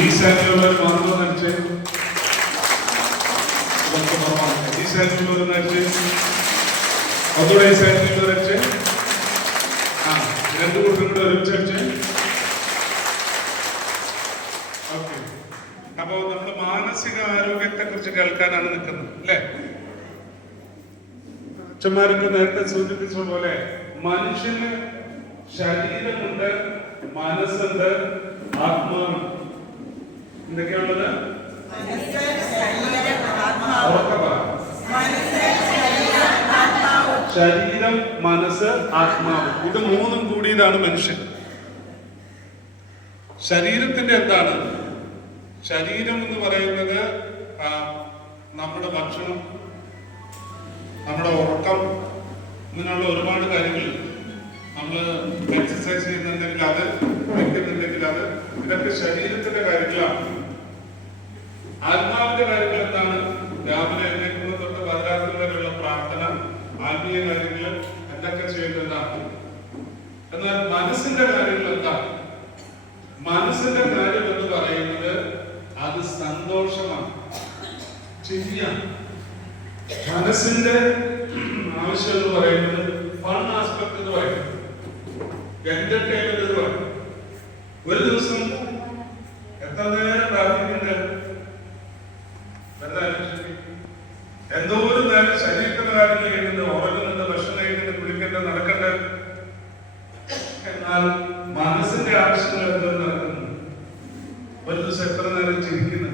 ഈ സൈഡിലുള്ളവർ മാറുമ്പോൾ നടിച്ച് ഈ സൈഡിലുള്ളവർ നടിച്ച് അതുകൂടെ ഈ സൈഡിലുള്ളവർ നടിച്ച് ആ രണ്ടു കൂട്ടരും കൂടെ ഒരുമിച്ചടിച്ച്. ഓക്കെ, അപ്പോ നമ്മുടെ മാനസിക ആരോഗ്യത്തെ കുറിച്ച് കേൾക്കാനാണ് നിൽക്കുന്നത് അല്ലേ? അച്ഛന്മാരൊക്കെ നേരത്തെ സൂചിപ്പിച്ച പോലെ മനുഷ്യന് ശരീരമുണ്ട്, മനസ്സുണ്ട്, ആത്മാവുണ്ട്. എന്തൊക്കെയാണുള്ളത്? ശരീരം, മനസ്സ്, ആത്മാവ്, ഇത് മൂന്നും കൂടിയതാണ് മനുഷ്യൻ. ശരീരത്തിന്റെ എന്താണ്? ശരീരം എന്ന് പറയുന്നത് നമ്മുടെ ഭക്ഷണം, നമ്മുടെ ഉറക്കം, ഇങ്ങനെയുള്ള ഒരുപാട് കാര്യങ്ങൾ. നമ്മൾ എക്സസൈസ് ചെയ്യുന്നുണ്ടെങ്കിൽ അത്, വയ്ക്കുന്നുണ്ടെങ്കിൽ അത്, ഇതൊക്കെ ശരീരത്തിന്റെ കാര്യങ്ങളാണ്. ആത്മാവിന്റെ കാര്യങ്ങൾ എന്താണ്? രാവിലെ എഴുന്നേൽക്കുന്നത് തൊട്ട് പതിരാത്രി വരെയുള്ള പ്രാർത്ഥന, ആത്മീയ കാര്യങ്ങൾ എന്തൊക്കെ ചെയ്യുന്നതാണ്. എന്നാൽ മനസ്സിന്റെ കാര്യങ്ങൾ എന്താണ്? മനസ്സിന്റെ കാര്യം എന്ന് പറയുന്നത് അത് സന്തോഷമാണ്, ചിരിയാണ്. മനസ്സിന്റെ ആവശ്യം എന്ന് പറയുന്നത് ഫൺ ആസ്പെക്ട് എന്ന് പറയും, എന്റർടൈൻമെന്റ് എന്ന് പറയും. ഒരു ദിവസം എത്ര നേരം പ്രാർത്ഥിക്കുന്നുണ്ട്? എന്തോ ഒരു നേരം ശരീരത്തിന്റെ കാര്യങ്ങൾ കേൾക്കുന്നത്, ഉറങ്ങുന്നുണ്ട്, ഭക്ഷണം കഴിക്കുന്നുണ്ട്, കുളിക്കേണ്ടത്, നടക്കേണ്ടത്. എന്നാൽ മനസ്സിന്റെ ആവശ്യങ്ങൾ എന്തോ നടക്കുന്നു. ഒരു ദിവസം എത്ര നേരം ചിരിക്കുന്നു?